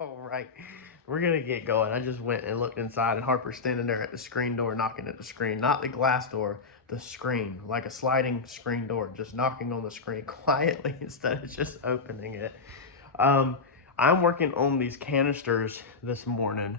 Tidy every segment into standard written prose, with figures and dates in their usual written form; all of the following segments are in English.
All right, we're gonna get going. I just went and looked inside, and Harper's standing there at the screen door, knocking at the screen, not the glass door, the screen, like a sliding screen door, just knocking on the screen quietly instead of just opening it. Um, I'm working on these canisters this morning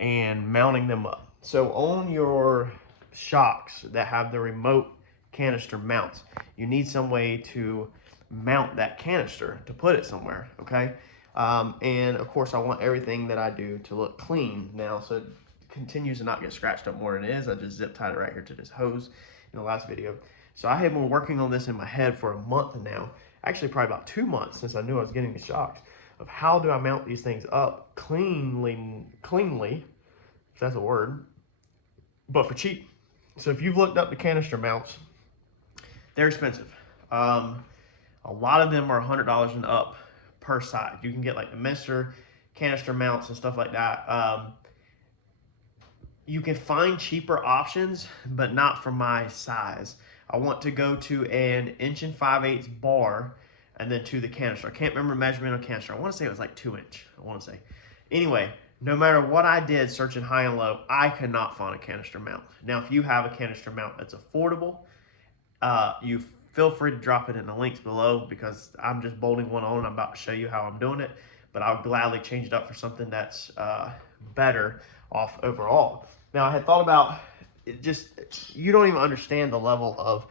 and mounting them up. So on your shocks that have the remote canister mounts, you need some way to mount that canister to put it somewhere, okay? And of course I want everything that I do to look clean now, so it continues to not get scratched up more than it is. I just zip tied it right here to this hose in the last video. So I have been working on this in my head for a month now, actually probably about 2 months since I knew I was getting the shocks, of how do I mount these things up cleanly, if that's a word, but for cheap. So if you've looked up the canister mounts, they're expensive. A lot of them are $100 and up per side. You can get like the Mister canister mounts and stuff like that. You can find cheaper options, but not for my size. I want to go to an 1 5/8" bar and then to the canister. I can't remember measurement of canister. I want to say it was like 2 inch. I want to say. Anyway, no matter what I did searching high and low, I could not find a canister mount. Now, if you have a canister mount that's affordable, you feel free to drop it in the links below, because I'm just bolting one on and I'm about to show you how I'm doing it, but I'll gladly change it up for something that's better off overall. Now, I had thought about it, just, you don't even understand the level of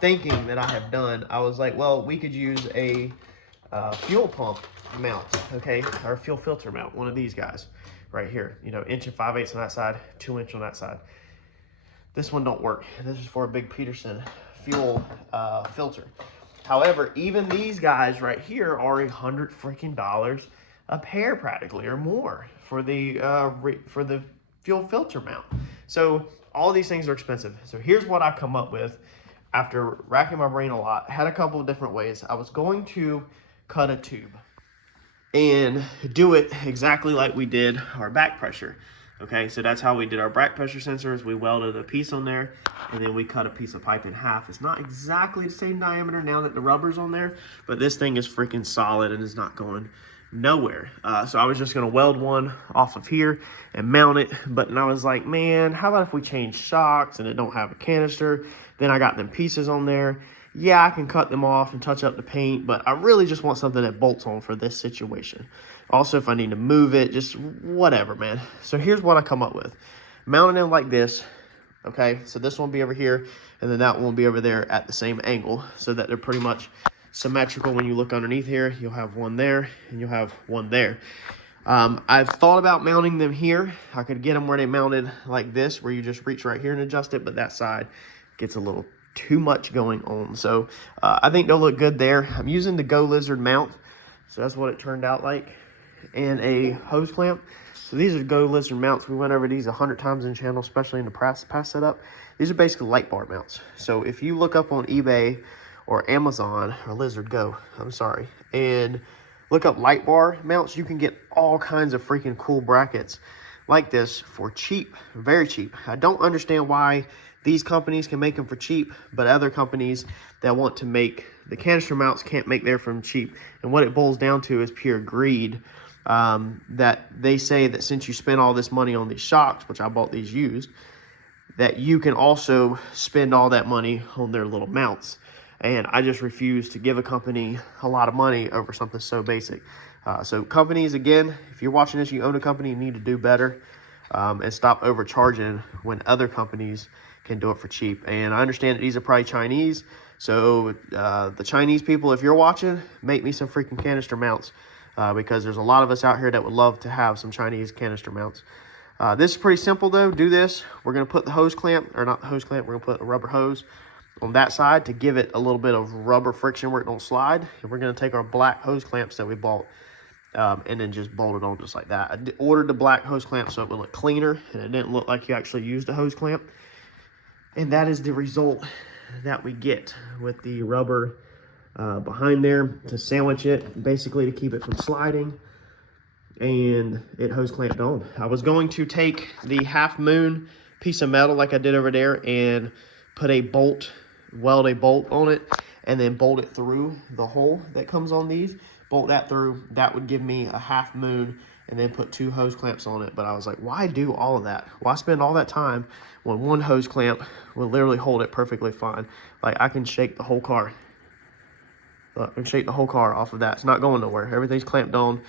thinking that I have done. I was like, well, we could use a fuel pump mount, okay, or fuel filter mount, one of these guys right here, you know, 1 5/8" on that side, 2 inch on that side. This one don't work. This is for a big Peterson fuel filter. However, even these guys right here are $100 freaking a pair, practically, or more for the fuel filter mount. So all these things are expensive. So here's what I come up with after racking my brain a lot. I had a couple of different ways. I was going to cut a tube and do it exactly like we did our back pressure. Okay, so that's how we did our back pressure sensors. We welded a piece on there, and then we cut a piece of pipe in half. It's not exactly the same diameter now that the rubber's on there, but this thing is freaking solid and is not going nowhere. So I was just gonna weld one off of here and mount it, but then I was like, man, how about if we change shocks and it don't have a canister? Then I got them pieces on there. Yeah, I can cut them off and touch up the paint, but I really just want something that bolts on for this situation. Also, if I need to move it, just whatever, man. So here's what I come up with. Mounting them like this, okay? So this one will be over here, and then that one will be over there at the same angle, so that they're pretty much symmetrical. When you look underneath here, you'll have one there, and you'll have one there. I've thought about mounting them here. I could get them where they mounted like this, where you just reach right here and adjust it, but that side gets a little too much going on. So I think they'll look good there. I'm using the Go Lizard mount, so that's what it turned out like, and a hose clamp. So these are Go Lizard mounts. We went over these 100 times in the channel, especially in the past setup. These are basically light bar mounts. So if you look up on eBay or Amazon, or Lizard Go, I'm sorry, and look up light bar mounts, you can get all kinds of freaking cool brackets like this for cheap, very cheap. I don't understand why these companies can make them for cheap, but other companies that want to make the canister mounts can't make their from cheap. And what it boils down to is pure greed. That they say that since you spend all this money on these shocks, which I bought these used, that you can also spend all that money on their little mounts. And I just refuse to give a company a lot of money over something so basic. So companies, again, if you're watching this, you own a company, you need to do better and stop overcharging when other companies can do it for cheap. And I understand that these are probably Chinese, so the Chinese people, if you're watching, make me some freaking canister mounts, because there's a lot of us out here that would love to have some Chinese canister mounts. This is pretty simple though. Do this. We're going to put the hose clamp, or not the hose clamp, we're going to put a rubber hose on that side to give it a little bit of rubber friction where it don't slide. And we're going to take our black hose clamps that we bought and then just bolt it on just like that. I ordered the black hose clamp so it would look cleaner and it didn't look like you actually used a hose clamp. And that is the result that we get with the rubber behind there to sandwich it, basically to keep it from sliding, and it hose clamped on. I was going to take the half moon piece of metal like I did over there and put a bolt, weld a bolt on it, and then bolt it through the hole that comes on these. Bolt that through. That would give me a half moon, and then put 2 hose clamps on it. But I was like, why do all of that? Why spend all that time when 1 hose clamp will literally hold it perfectly fine? Like, I can shake the whole car. Look, I can shake the whole car off of that. It's not going nowhere. Everything's clamped on.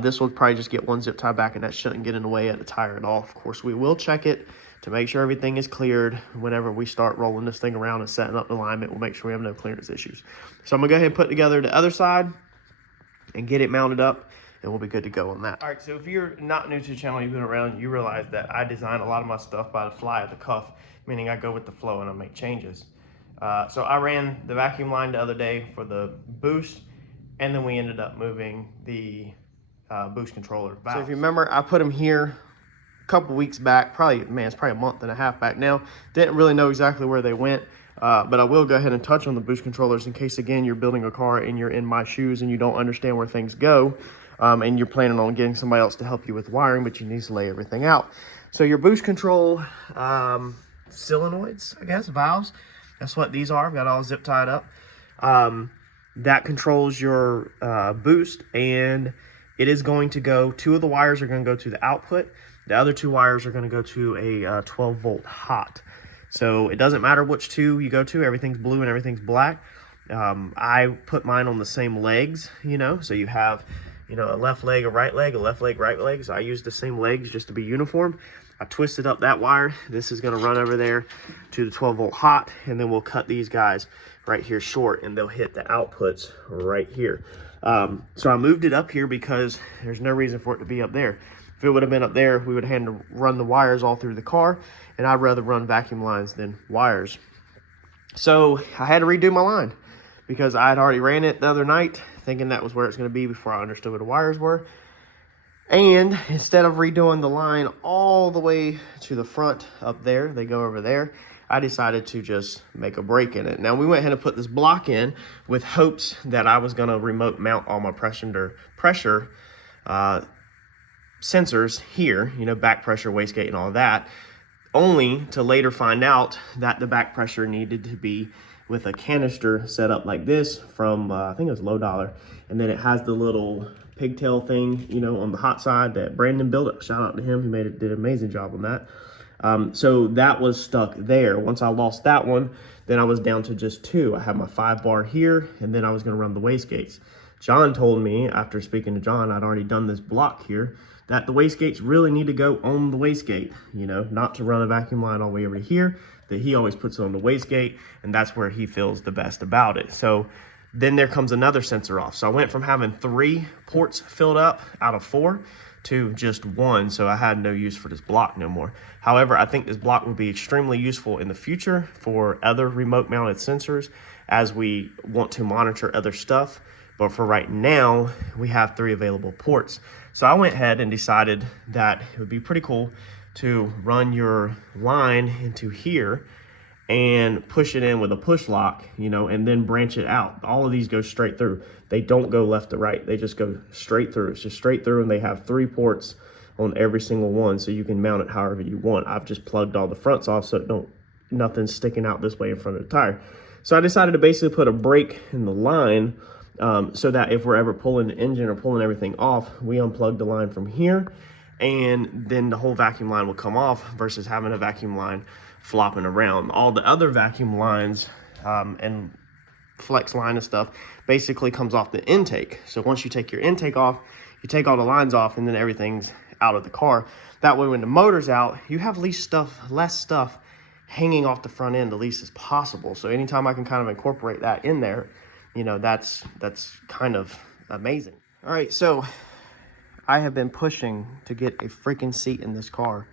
This will probably just get 1 zip tie back, and that shouldn't get in the way of the tire at all. Of course, we will check it to make sure everything is cleared. Whenever we start rolling this thing around and setting up the alignment, we'll make sure we have no clearance issues. So I'm gonna go ahead and put together the other side and get it mounted up, and we'll be good to go on that. All right, so if you're not new to the channel, you've been around, you realize that I design a lot of my stuff by the fly of the cuff, meaning I go with the flow and I make changes. So I ran the vacuum line the other day for the boost, and then we ended up moving the boost controller valves. So if you remember, I put them here a couple weeks back, probably, man, it's probably a month and a half back now. Didn't really know exactly where they went, but I will go ahead and touch on the boost controllers in case, again, you're building a car and you're in my shoes and you don't understand where things go, and you're planning on getting somebody else to help you with wiring, but you need to lay everything out. So your boost control solenoids, I guess, valves, that's what these are. I've got all zip tied up. That controls your boost, and it is going to go, 2 of the wires are going to go to the output. The other 2 wires are going to go to a 12 volt hot. So it doesn't matter which 2 you go to. Everything's blue and everything's black. I put mine on the same legs, you know, so you have, you know, a left leg, a right leg, a left leg, right leg. So I use the same legs just to be uniform. I twisted up that wire. This is going to run over there to the 12 volt hot, and then we'll cut these guys right here short, and they'll hit the outputs right here. So I moved it up here because there's no reason for it to be up there. If it would have been up there, we would have had to run the wires all through the car, and I'd rather run vacuum lines than wires. So I had to redo my line because I had already ran it the other night thinking that was where it's going to be before I understood what the wires were. And instead of redoing the line all the way to the front up there, they go over there, I decided to just make a break in it. Now, we went ahead and put this block in with hopes that I was going to remote mount all my pressure sensors here, you know, back pressure, wastegate, and all that, only to later find out that the back pressure needed to be with a canister set up like this from, I think it was Low Dollar, and then it has the little pigtail thing, you know, on the hot side that Brandon built. Shout out to him, he did an amazing job on that. So that was stuck there. Once I lost that one, then I was down to just 2. I had my 5 bar here, and then I was going to run the wastegates. John told me, after speaking to John, I'd already done this block here, that the wastegates really need to go on the wastegate, you know, not to run a vacuum line all the way over here, that he always puts it on the wastegate, and that's where he feels the best about it. So then there comes another sensor off. So I went from having 3 ports filled up out of 4 to just 1, so I had no use for this block no more. However, I think this block would be extremely useful in the future for other remote mounted sensors as we want to monitor other stuff. But for right now, we have 3 available ports. So I went ahead and decided that it would be pretty cool to run your line into here and push it in with a push lock, you know, and then branch it out. All of these go straight through. They don't go left to right. They just go straight through. It's just straight through, and they have 3 ports on every single one, so you can mount it however you want. I've just plugged all the fronts off so nothing's sticking out this way in front of the tire. So I decided to basically put a break in the line so that if we're ever pulling the engine or pulling everything off, we unplug the line from here, and then the whole vacuum line will come off versus having a vacuum line flopping around. All the other vacuum lines and flex line and stuff basically comes off the intake. So once you take your intake off, you take all the lines off, and then everything's out of the car. That way when the motor's out, you have less stuff hanging off the front end the least as possible. So anytime I can kind of incorporate that in there, you know, that's kind of amazing. All right, so I have been pushing to get a freaking seat in this car.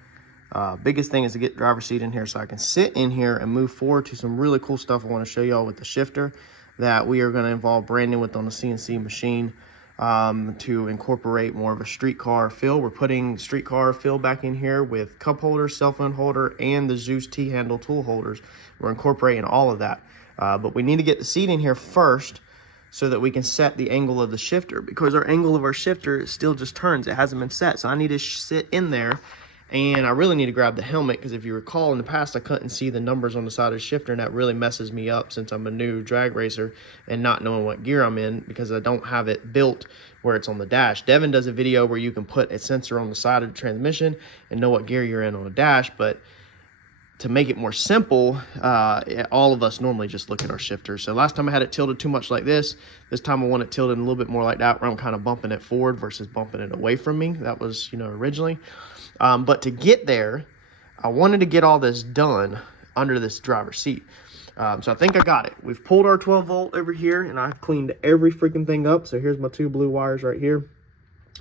Biggest thing is to get the driver's seat in here so I can sit in here and move forward to some really cool stuff I want to show y'all with the shifter that we are going to involve Brandon with on the CNC machine to incorporate more of a streetcar feel. We're putting streetcar feel back in here with cup holder, cell phone holder, and the Zeus T-handle tool holders. We're incorporating all of that. But we need to get the seat in here first so that we can set the angle of the shifter, because our angle of our shifter still just turns. It hasn't been set. So I need to sit in there And I really need to grab the helmet, because if you recall in the past I couldn't see the numbers on the side of the shifter, and that really messes me up since I'm a new drag racer and not knowing what gear I'm in, because I don't have it built where it's on the dash. Devin does a video where you can put a sensor on the side of the transmission and know what gear you're in on the dash, but to make it more simple, all of us normally just look at our shifter. So last time I had it tilted too much like this time I want it tilted a little bit more like that, where I'm kind of bumping it forward versus bumping it away from me. That was, originally. But to get there, I wanted to get all this done under this driver's seat. So I think I got it. We've pulled our 12 volt over here, and I've cleaned every freaking thing up. So here's my 2 blue wires right here.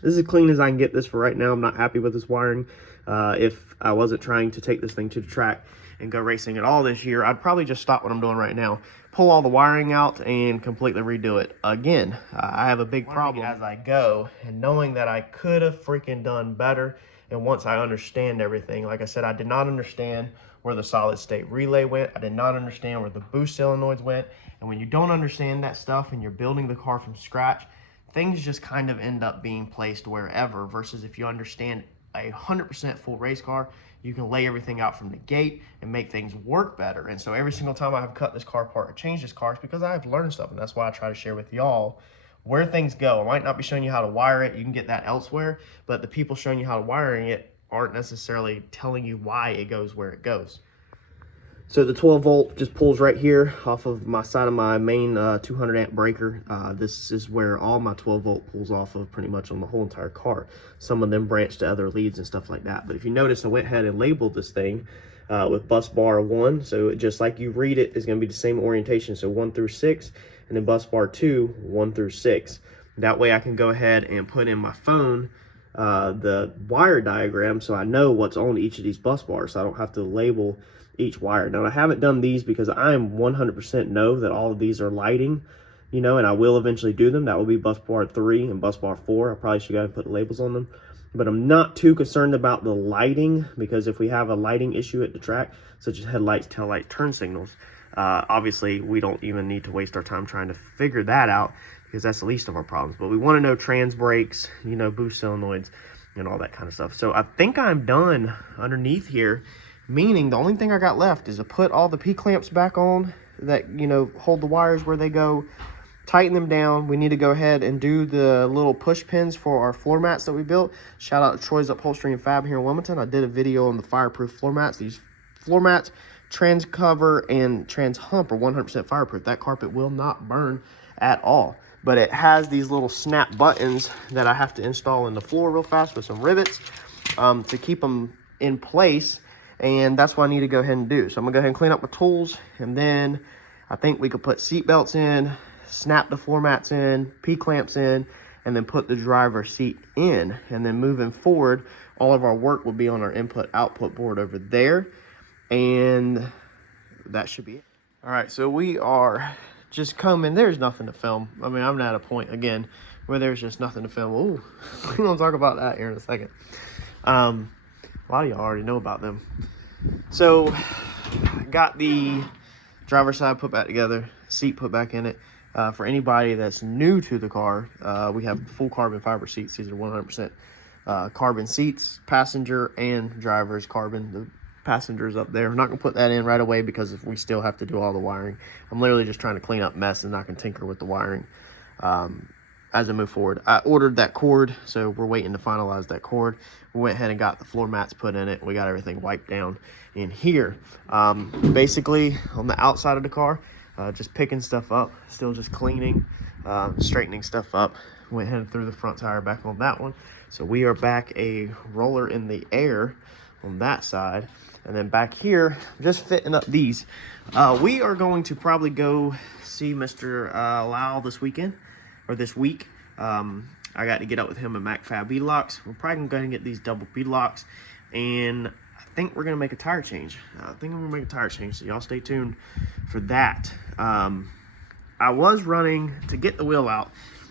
This is as clean as I can get this for right now. I'm not happy with this wiring. If I wasn't trying to take this thing to the track and go racing at all this year, I'd probably just stop what I'm doing right now, pull all the wiring out, and completely redo it again. I have a big problem as I go, and knowing that I could have freaking done better. And once I understand everything, like I said, I did not understand where the solid state relay went. I did not understand where the boost solenoids went. And when you don't understand that stuff and you're building the car from scratch, things just kind of end up being placed wherever, versus if you understand a 100% full race car, you can lay everything out from the gate and make things work better. And so every single time I have cut this car apart or changed this car, it's because I have learned stuff, and that's why I try to share with y'all where things go. I might not be showing you how to wire it. You can get that elsewhere, but the people showing you how to wiring it aren't necessarily telling you why it goes where it goes. So the 12 volt just pulls right here off of my side of my main 200 amp breaker. This is where all my 12 volt pulls off of pretty much on the whole entire car. Some of them branch to other leads and stuff like that. But if you notice, I went ahead and labeled this thing with bus bar 1. So just like you read it, is going to be the same orientation. So 1 through 6, and then bus bar 2, 1 through 6. That way I can go ahead and put in my phone the wire diagram, so I know what's on each of these bus bars, so I don't have to label each wire. Now, I haven't done these because I am 100% know that all of these are lighting, and I will eventually do them. That will be bus bar 3 and bus bar 4. I probably should go ahead and put labels on them, but I'm not too concerned about the lighting, because if we have a lighting issue at the track, such as headlights, taillights, turn signals, obviously we don't even need to waste our time trying to figure that out, because that's the least of our problems. But we want to know trans brakes, boost solenoids, and all that kind of stuff. So I think I'm done underneath here, meaning the only thing I got left is to put all the P-clamps back on that, hold the wires where they go, tighten them down. We need to go ahead and do the little push pins for our floor mats that we built. Shout out to Troy's Upholstery and Fab here in Wilmington. I did a video on the fireproof floor mats. These floor mats, trans cover and trans hump are 100% fireproof. That carpet will not burn at all. But it has these little snap buttons that I have to install in the floor real fast with some rivets to keep them in place. And that's what I need to go ahead and do. So I'm gonna go ahead and clean up my tools, and then I think we could put seat belts in, snap the floor mats in, P-clamps in, and then put the driver's seat in. And then moving forward, all of our work will be on our input-output board over there. And that should be it. All right, so we are just coming. There's nothing to film. I mean, I'm at a point, again, where there's just nothing to film. Ooh, we're gonna talk about that here in a second. A lot of y'all already know about them. So, got the driver's side put back together, seat put back in it. For anybody that's new to the car, we have full carbon fiber seats. These are 100% carbon seats, passenger and driver's carbon. The passengers up there, I'm not gonna put that in right away because we still have to do all the wiring. I'm literally just trying to clean up mess, and not gonna tinker with the wiring as I move forward. I ordered that cord, so we're waiting to finalize that cord. We went ahead and got the floor mats put in it. We got everything wiped down in here. Basically, on the outside of the car, just picking stuff up, still just cleaning, straightening stuff up. Went ahead and threw the front tire back on that one. So we are back a roller in the air on that side. And then back here, just fitting up these. We are going to probably go see Mr. Lau this weekend, or this week. I got to get up with him and Mac Fab bead locks. We're probably gonna go ahead and get these double bead locks, and I think we're gonna make a tire change. So y'all stay tuned for that. I was running to get the wheel out.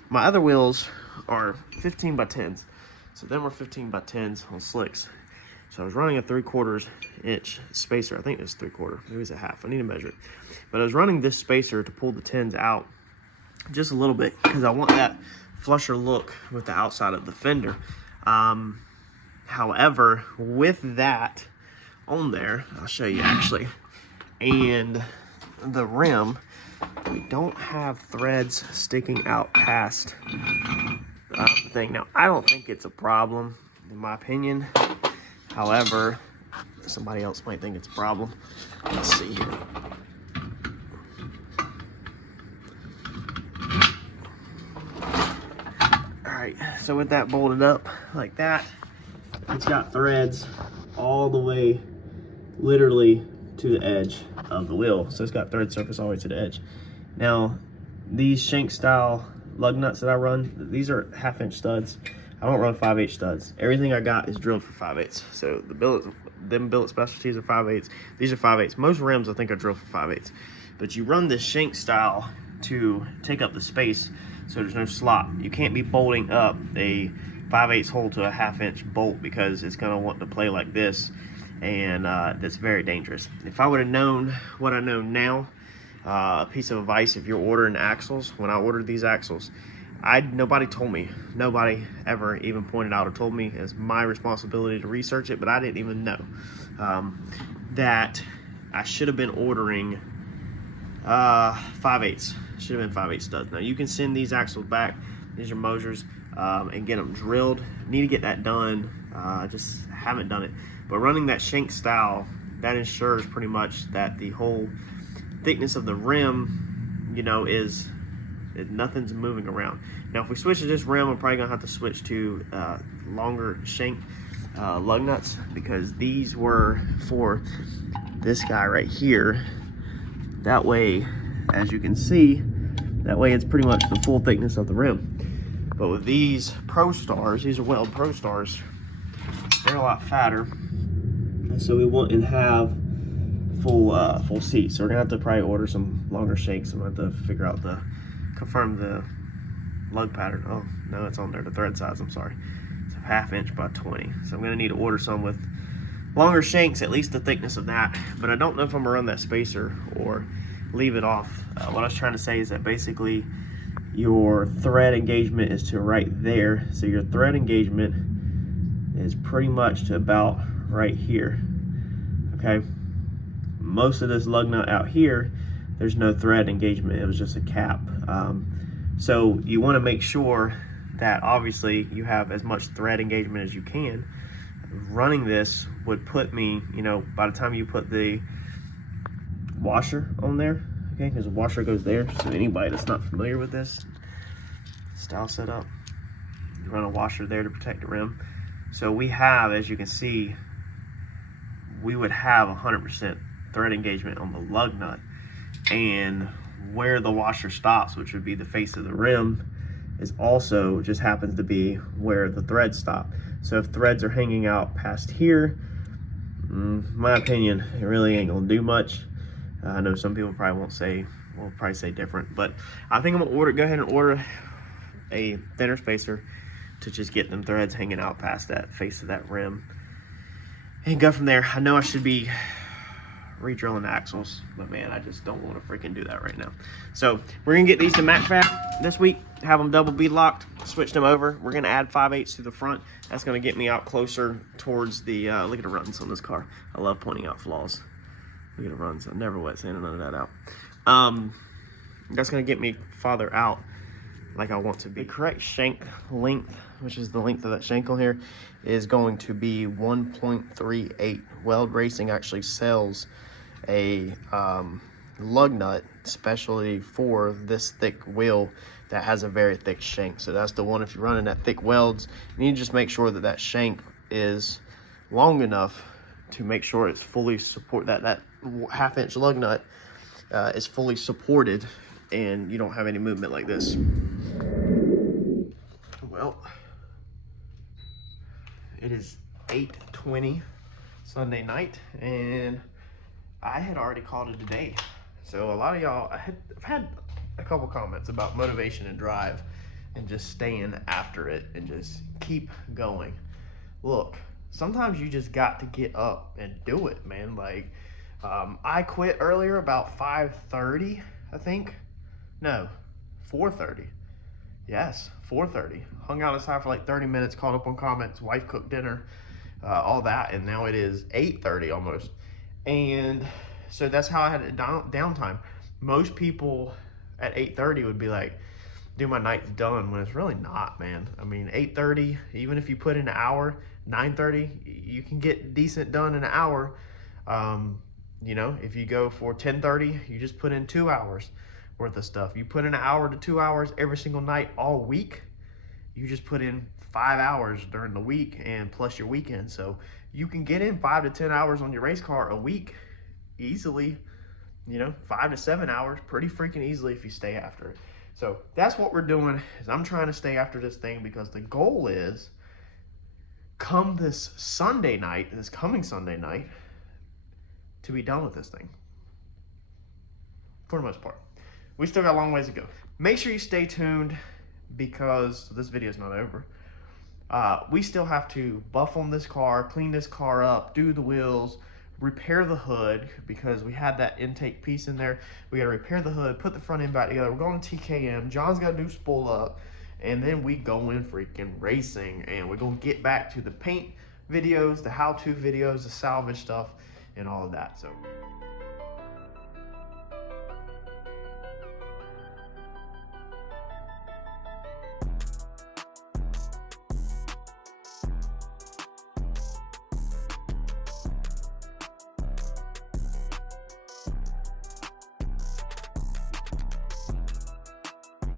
My other wheels are 15 by 10s, so then we're 15 by 10s on slicks. So I was running a 3/4 inch spacer. I think it's 3/4, maybe it's a half. I need to measure it. But I was running this spacer to pull the 10s out just a little bit, because I want that flusher look with the outside of the fender. However, with that on there, I'll show you actually, and the rim, we don't have threads sticking out past the thing. Now, I don't think it's a problem, in my opinion. However, somebody else might think it's a problem. Let's see here. Alright, so with that bolted up like that, it's got threads all the way, literally, to the edge of the wheel. So it's got thread surface all the way to the edge. Now, these shank style lug nuts that I run, these are 1/2 inch studs. I don't run 5/8 studs. Everything I got is drilled for 5/8. So the billet specialties are 5/8. These are 5/8. Most rims I think are drilled for 5/8. But you run this shank style to take up the space so there's no slot. You can't be bolting up a 5/8 hole to a 1/2 inch bolt because it's gonna want to play like this, and that's very dangerous. If I would have known what I know now, a piece of advice, if you're ordering axles, when I ordered these axles, nobody told me, nobody ever even pointed out or told me. It's my responsibility to research it, but I didn't even know that I should have been ordering 5/8. Should have been 5/8 studs. Now you can send these axles back, these are Mosers, and get them drilled. Need to get that done. Just haven't done it. But running that shank style, that ensures pretty much that the whole thickness of the rim, you know, nothing's moving around. Now if we switch to this rim, I'm probably gonna have to switch to longer shank lug nuts, because these were for this guy right here. That way, as you can see, that way it's pretty much the full thickness of the rim. But with these Pro Stars, these are Weld Pro Stars, they're a lot fatter, and so we wouldn't have full seats. So we're gonna have to probably order some longer shanks. I'm gonna have to confirm the lug pattern. Oh no, it's on there, the thread size, I'm sorry. It's a 1/2 inch by 20. So I'm gonna need to order some with longer shanks, at least the thickness of that. But I don't know if I'm gonna run that spacer or leave it off. What I was trying to say is that basically your thread engagement is to right there. So your thread engagement is pretty much to about right here, okay? Most of this lug nut out here, there's no thread engagement, it was just a cap. So you wanna make sure that obviously you have as much thread engagement as you can. Running this would put me, you know, by the time you put the washer on there, okay, because the washer goes there, so anybody that's not familiar with this style setup, you run a washer there to protect the rim. So we have, as you can see, we would have 100% thread engagement on the lug nut, and where the washer stops, which would be the face of the rim, is also just happens to be where the threads stop. So if threads are hanging out past here, in my opinion, it really ain't gonna do much. I know some people probably will probably say different, but I think I'm gonna go ahead and order a thinner spacer to just get them threads hanging out past that face of that rim and go from there. I know I should be re-drilling the axles, but man, I just don't want to freaking do that right now. So we're gonna get these to MacFab this week, have them double bead locked, switch them over. We're gonna add 5/8 to the front. That's gonna get me out closer towards the look at the runs on this car. I love pointing out flaws. Look at the runs. I never wet sanded none of that out. That's gonna get me farther out like I want to be. The correct shank length, which is the length of that shank on here, is going to be 1.38. Weld Racing actually sells a lug nut specially for this thick wheel that has a very thick shank. So that's the one. If you're running that thick welds, you need to just make sure that that shank is long enough to make sure it's fully that 1/2 inch lug nut is fully supported and you don't have any movement like this. Well, it is 8:20 Sunday night, and I had already called it a day. So a lot of y'all, I've had a couple comments about motivation and drive and just staying after it and just keep going. Look, sometimes you just got to get up and do it, man. Like, I quit earlier about 5:30, I think. No, 4:30. Yes, 4:30. Hung out outside for like 30 minutes, caught up on comments, wife cooked dinner. all that, and now it is 8:30 almost. And so that's how I had a downtime. Most people at 8:30 would be like, dude, my night's done, when it's really not, man. I mean, 8:30, even if you put in an hour, 9:30, you can get decent done in an hour. You know, if you go for 10:30, you just put in 2 hours worth of stuff. You put in an hour to 2 hours every single night all week, you just put in 5 hours during the week and plus your weekend. So you can get in 5 to 10 hours on your race car a week easily, you know, 5 to 7 hours pretty freaking easily if you stay after it. So that's what we're doing, is I'm trying to stay after this thing, because the goal is, come this Sunday night, this coming Sunday night, to be done with this thing. For the most part. We still got a long ways to go. Make sure you stay tuned, because this video is not over. We still have to buff on this car, clean this car up, do the wheels, repair the hood, because we had that intake piece in there. We got to repair the hood, put the front end back together. We're going to TKM. John's got to do spool up, and then we go in freaking racing, and we're going to get back to the paint videos, the how-to videos, the salvage stuff, and all of that. So